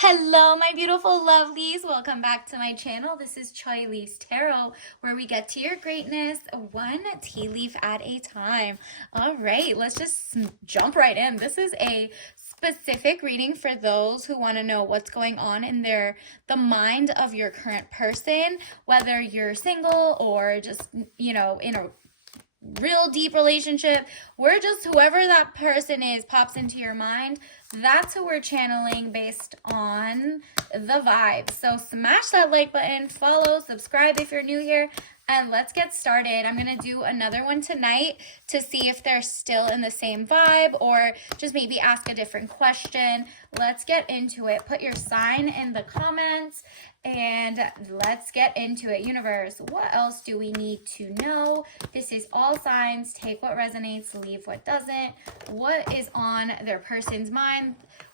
Hello, my beautiful lovelies. Welcome back to my channel. This is Choi Leaves Tarot, where we get to your greatness one tea leaf at a time. All right, let's just jump right in. This is a specific reading for those who want to know what's going on in the mind of your current person, whether you're single or just, in a real deep relationship. We're just whoever that person is pops into your mind. That's who we're channeling based on the vibes. So smash that like button, follow, subscribe if you're new here, and let's get started. I'm going to do another one tonight to see if they're still in the same vibe or just maybe ask a different question. Let's get into it. Put your sign in the comments and let's get into it. Universe, what else do we need to know? This is all signs. Take what resonates, leave what doesn't. What is on their person's mind?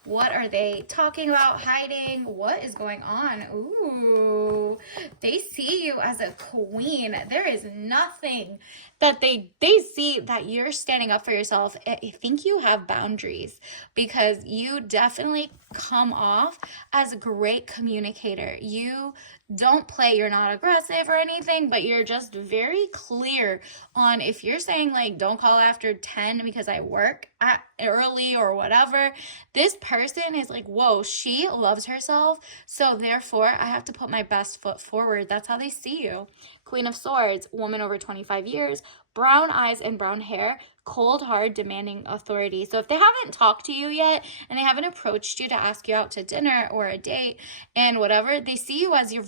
What are they talking about, hiding? What is going on? Ooh, they see you as a queen. There is nothing that they see that you're standing up for yourself. I think you have boundaries because you definitely come off as a great communicator. You don't play, you're not aggressive or anything, but you're just very clear on if you're saying like don't call after 10 because I work at early or whatever. This person is like, whoa, she loves herself, so therefore I have to put my best foot forward. That's how they see you. Queen of Swords, woman over 25 years, brown eyes and brown hair, cold, hard, demanding authority. So if they haven't talked to you yet and they haven't approached you to ask you out to dinner or a date and whatever, they see you as you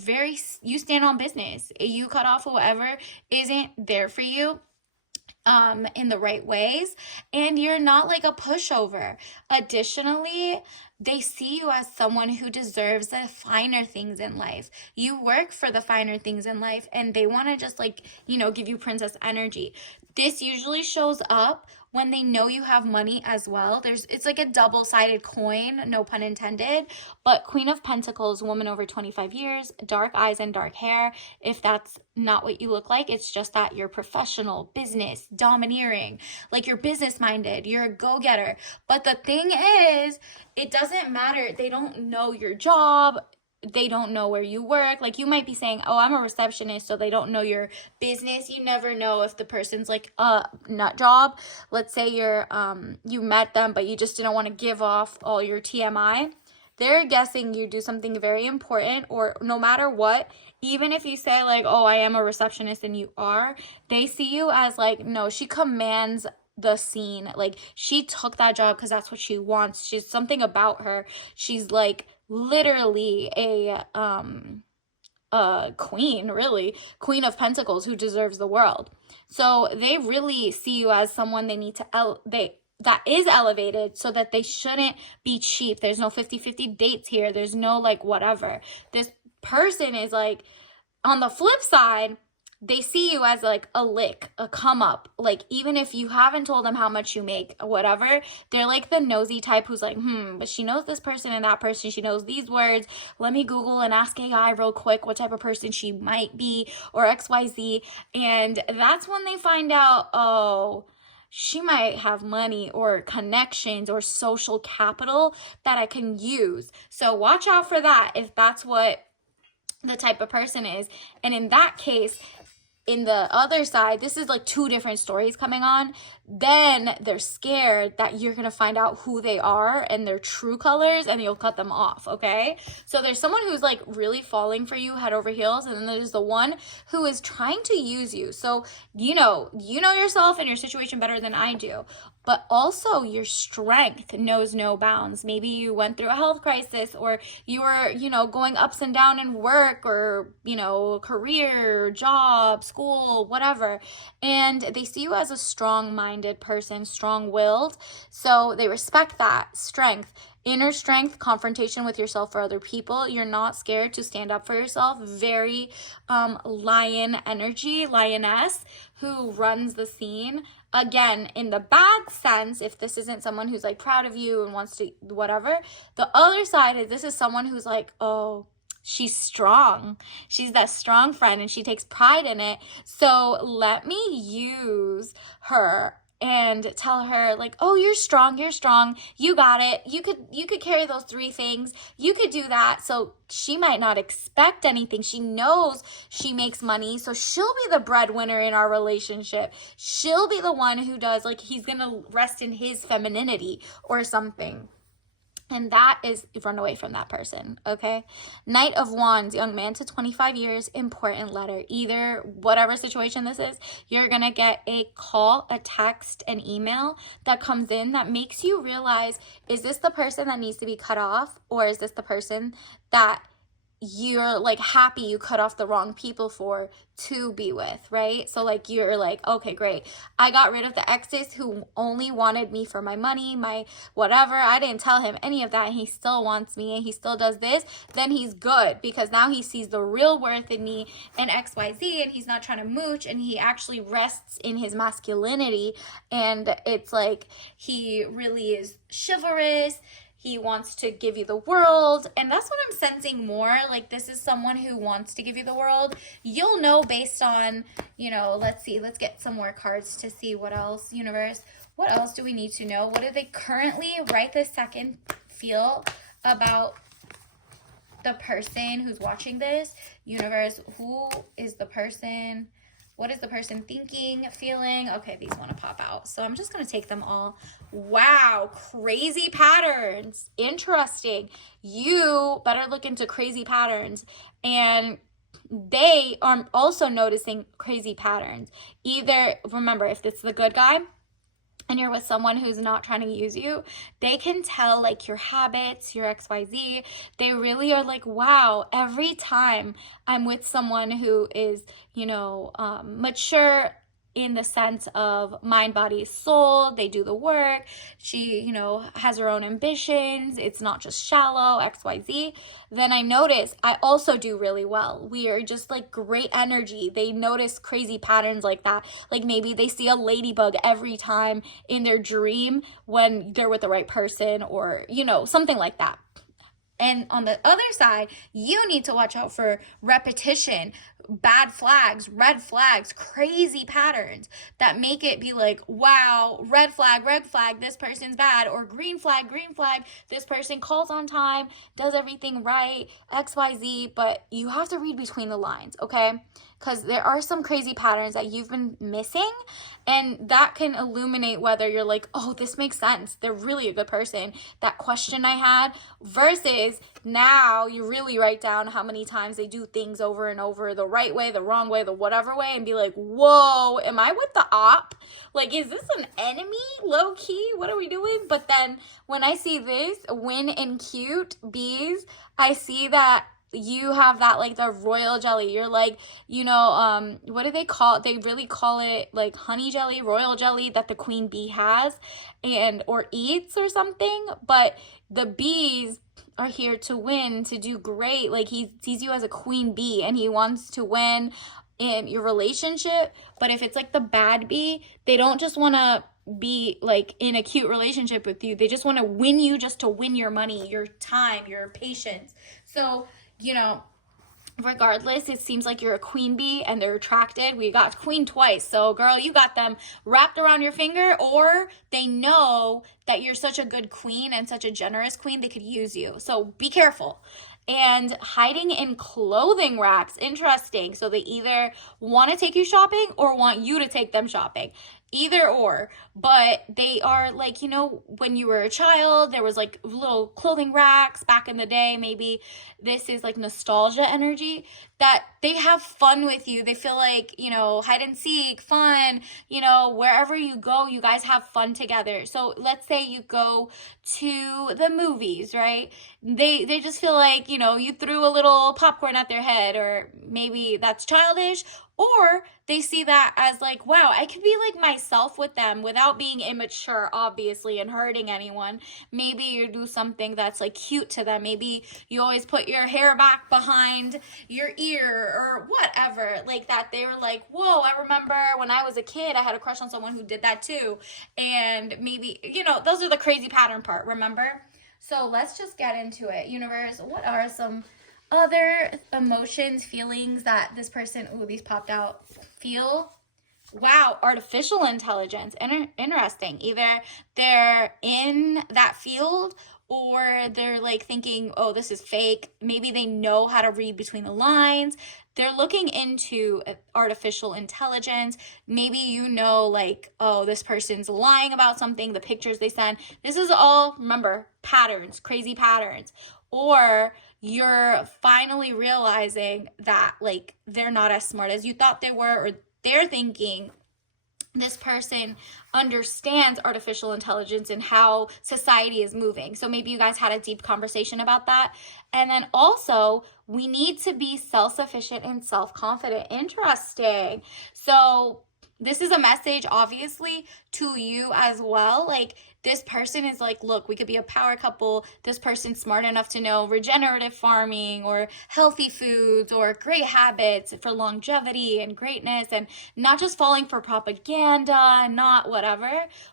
stand on business. You cut off whoever isn't there for you in the right ways, and you're not like a pushover. Additionally, they see you as someone who deserves the finer things in life. You work for the finer things in life, and they want to just give you princess energy. This usually shows up when they know you have money as well. It's like a double-sided coin, no pun intended. But Queen of Pentacles, woman over 25 years, dark eyes and dark hair. If that's not what you look like, it's just that you're professional, business, domineering, like you're business-minded, you're a go-getter. But the thing is, it doesn't matter. They don't know your job. They don't know where you work. Like you might be saying, oh, I'm a receptionist, so they don't know your business. You never know if the person's like a nut job. Let's say you met them, but you just didn't want to give off all your TMI. They're guessing you do something very important, or no matter what, even if you say like, oh, I am a receptionist, and you are, they see you as like, no, she commands the scene. Like she took that job because that's what she wants. She's something about her. She's like literally a queen, really, Queen of Pentacles who deserves the world. So they really see you as someone they need to that is elevated, so that they shouldn't be cheap. There's no 50-50 dates here. There's no like whatever. This person is like, on the flip side, they see you as like a lick, a come up. Like even if you haven't told them how much you make, whatever, they're like the nosy type who's like, but she knows this person and that person. She knows these words. Let me Google and ask AI real quick what type of person she might be, or XYZ. And that's when they find out, oh, she might have money or connections or social capital that I can use. So watch out for that if that's what the type of person is. And in that case, in the other side, this is like two different stories coming on. Then they're scared that you're going to find out who they are and their true colors, and you'll cut them off, okay? So there's someone who's like really falling for you head over heels, and then there's the one who is trying to use you. So you know yourself and your situation better than I do. But also your strength knows no bounds. Maybe you went through a health crisis, or you were, going ups and down in work, or, career, job, school, whatever. And they see you as a strong-minded person, strong-willed. So they respect that strength. Inner strength, confrontation with yourself or other people. You're not scared to stand up for yourself. Very lion energy, lioness who runs the scene. Again, in the bad sense, if this isn't someone who's like proud of you and wants to whatever, the other side is this is someone who's like, oh, she's strong. She's that strong friend and she takes pride in it. So let me use her and tell her like, oh, you're strong, you got it, you could carry those 3 things, you could do that. So she might not expect anything. She knows she makes money, so she'll be the breadwinner in our relationship. She'll be the one who does, like, he's gonna rest in his femininity or something. And that is, run away from that person, okay? Knight of Wands, young man to 25 years, important letter. Either, whatever situation this is, you're going to get a call, a text, an email that comes in that makes you realize, is this the person that needs to be cut off? Or is this the person that you're like happy you cut off the wrong people for to be with, right? So like you're like, okay, great, I got rid of the exes who only wanted me for my money, my whatever. I didn't tell him any of that, and he still wants me and he still does this. Then he's good, because now he sees the real worth in me and XYZ, and he's not trying to mooch, and he actually rests in his masculinity. And it's like he really is chivalrous. He wants to give you the world, and that's what I'm sensing more. Like, this is someone who wants to give you the world. You'll know based on, you know, let's see, let's get some more cards to see what else, universe, what else do we need to know? What do they currently, right this second, feel about the person who's watching this? Universe, who is the person? What is the person thinking, feeling? Okay, these want to pop out. So I'm just going to take them all. Wow, crazy patterns. Interesting. You better look into crazy patterns. And they are also noticing crazy patterns. Either, remember, if it's the good guy, and you're with someone who's not trying to use you, they can tell like your habits, your XYZ. They really are like, wow, every time I'm with someone who is, you know, mature in the sense of mind, body, soul, they do the work, she, you know, has her own ambitions, it's not just shallow, XYZ, then I notice I also do really well. We are just like great energy. They notice crazy patterns like that. Like maybe they see a ladybug every time in their dream when they're with the right person, or, you know, something like that. And on the other side, you need to watch out for repetition, bad flags, red flags, crazy patterns that make it be like, wow, red flag, this person's bad, or green flag, this person calls on time, does everything right, XYZ, but you have to read between the lines, okay? Because there are some crazy patterns that you've been missing, and that can illuminate whether you're like, oh, this makes sense, they're really a good person, that question I had, versus now you really write down how many times they do things over and over, the right way, the wrong way, the whatever way, and be like, whoa, am I with the op? Like, is this an enemy? Low key, what are we doing? But then when I see this, win and cute bees, I see that you have that, like, the royal jelly. You're like, you know, what do they call it? They really call it like honey jelly, royal jelly that the queen bee has and or eats or something. But the bees are here to win, to do great. Like, he sees you as a queen bee and he wants to win in your relationship. But if it's like the bad bee, they don't just want to be like in a cute relationship with you. They just want to win you, just to win your money, your time, your patience. So, you know, regardless, it seems like you're a queen bee and they're attracted. We got queen twice. So girl, you got them wrapped around your finger, or they know that you're such a good queen and such a generous queen, they could use you. So be careful. And hiding in clothing racks, interesting. So they either want to take you shopping or want you to take them shopping. Either or. But they are like, you know, when you were a child, there was like little clothing racks back in the day. Maybe this is like nostalgia energy, that they have fun with you. They feel like, you know, hide and seek, fun, you know, wherever you go, you guys have fun together. So let's say you go to the movies, right? They just feel like, you know, you threw a little popcorn at their head, or maybe that's childish, or they see that as like, wow, I could be like myself with them without being immature, obviously, and hurting anyone. Maybe you do something that's like cute to them. Maybe you always put your hair back behind your ear or whatever, like that. They were like, whoa, I remember when I was a kid, I had a crush on someone who did that too. And maybe, you know, those are the crazy pattern part, remember? So let's just get into it. Universe, what are some other emotions, feelings that this person, ooh, these popped out, feel Wow, artificial intelligence. Interesting. Either they're in that field or they're like thinking, oh, this is fake. Maybe they know how to read between the lines. They're looking into artificial intelligence. Maybe you know, like, oh, this person's lying about something, the pictures they send. This is all, remember, patterns, crazy patterns. Or you're finally realizing that, like, they're not as smart as you thought they were, or they're thinking this person understands artificial intelligence and how society is moving. So maybe you guys had a deep conversation about that. And then also, we need to be self-sufficient and self-confident. Interesting. So this is a message, obviously, to you as well. Like, this person is like, look, we could be a power couple. This person's smart enough to know regenerative farming or healthy foods or great habits for longevity and greatness, and not just falling for propaganda, not whatever,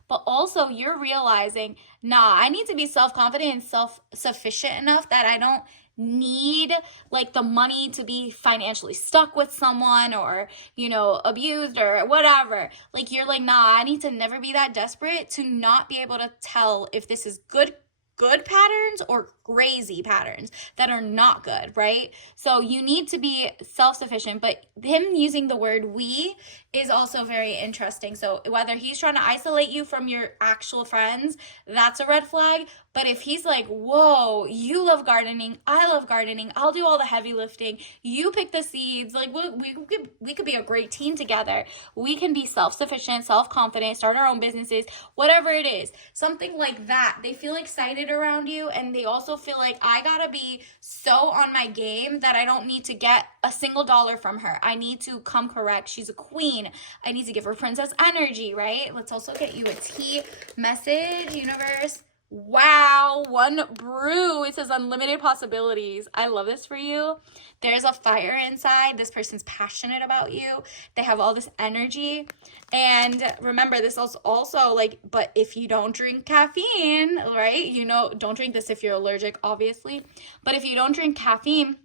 but also you're realizing, nah, I need to be self-confident and self-sufficient enough that I don't need like the money to be financially stuck with someone or, you know, abused or whatever. Like, you're like, nah, I need to never be that desperate to not be able to tell if this is good patterns or crazy patterns that are not good, right? So you need to be self-sufficient, but him using the word we is also very interesting. So whether he's trying to isolate you from your actual friends, that's a red flag. But if he's like, whoa, you love gardening, I love gardening, I'll do all the heavy lifting, you pick the seeds, like we could be a great team together. We can be self-sufficient, self-confident, start our own businesses, whatever it is. Something like that. They feel excited around you, and they also feel like, I gotta be so on my game that I don't need to get a single dollar from her. I need to come correct. She's a queen. I need to give her princess energy, right? Let's also get you a tea message, universe. Wow, one brew. It says unlimited possibilities. I love this for you. There's a fire inside. This person's passionate about you. They have all this energy. And remember, this is also like, but if you don't drink caffeine, right? You know, don't drink this if you're allergic, obviously. But if you don't drink caffeine,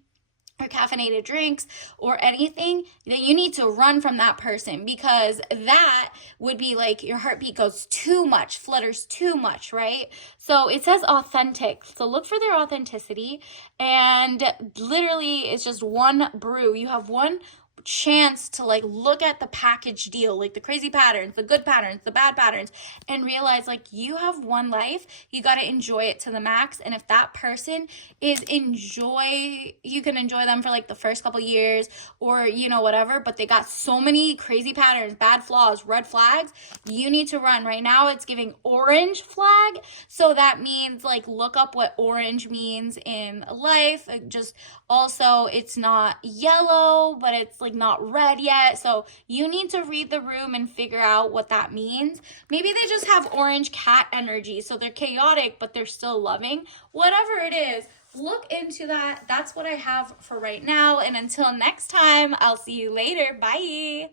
or caffeinated drinks or anything, then you need to run from that person, because that would be like your heartbeat goes too much, flutters too much, right? So it says authentic. So look for their authenticity, and literally it's just one brew. You have one chance to like look at the package deal, like the crazy patterns, the good patterns, the bad patterns, and realize like you have one life. You got to enjoy it to the max. And if that person is you can enjoy them for like the first couple years or, you know, whatever, but they got so many crazy patterns, bad flaws, red flags, you need to run. Right now it's giving orange flag. So that means like look up what orange means in life. Just also, it's not yellow, but it's like not red yet. So you need to read the room and figure out what that means. Maybe they just have orange cat energy. So they're chaotic, but they're still loving. Whatever it is, look into that. That's what I have for right now. And until next time, I'll see you later. Bye.